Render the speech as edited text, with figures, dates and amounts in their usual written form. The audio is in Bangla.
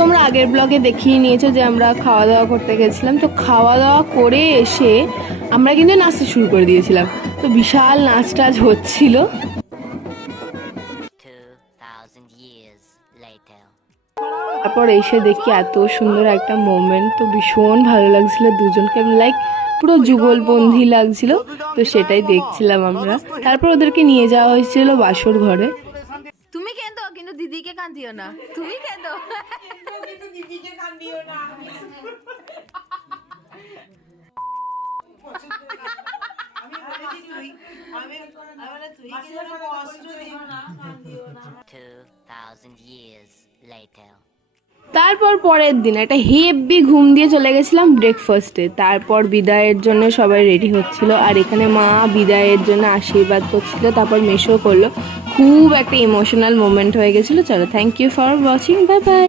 তোমরা আগের ব্লগে দেখিয়ে নিয়েছো যে আমরা খাওয়া দাওয়া করতে গেছিলাম। তো খাওয়া দাওয়া করে এসে আমরা কিন্তু নাচতে শুরু করে দিয়েছিলাম। তো বিশাল নাচ টাচ হচ্ছিল। তারপর এসে দেখি এত সুন্দর একটা মোমেন্ট, তো ভীষণ ভালো লাগছিল দুজনকে, লাইক পুরো যুগলবন্দি লাগছিল। তো সেটাই দেখছিলাম আমরা। তারপর ওদেরকে নিয়ে যাওয়া হয়েছিল বাসর ঘরে। তুমি কেঁদো কিন্তু দিদিকে কাঁদিও না, তুমি কেঁদো কিন্তু দিদিকে কান্দিও না। আমি বলেছি তুই কিন্তু কষ্ট দিও না, কান্দিও না। 2000 years later. তারপর পরের দিন একটা হেভি ঘুম দিয়ে চলে গেছিলাম ব্রেকফাস্টে। তারপর বিদায়ের জন্য সবাই রেডি হচ্ছিল, আর এখানে মা বিদায়ের জন্য আশীর্বাদ করছিল, তারপর মেশো করলো। খুব একটা ইমোশনাল মোমেন্ট হয়ে গেছিলো। চলো, thank you for watching, bye by.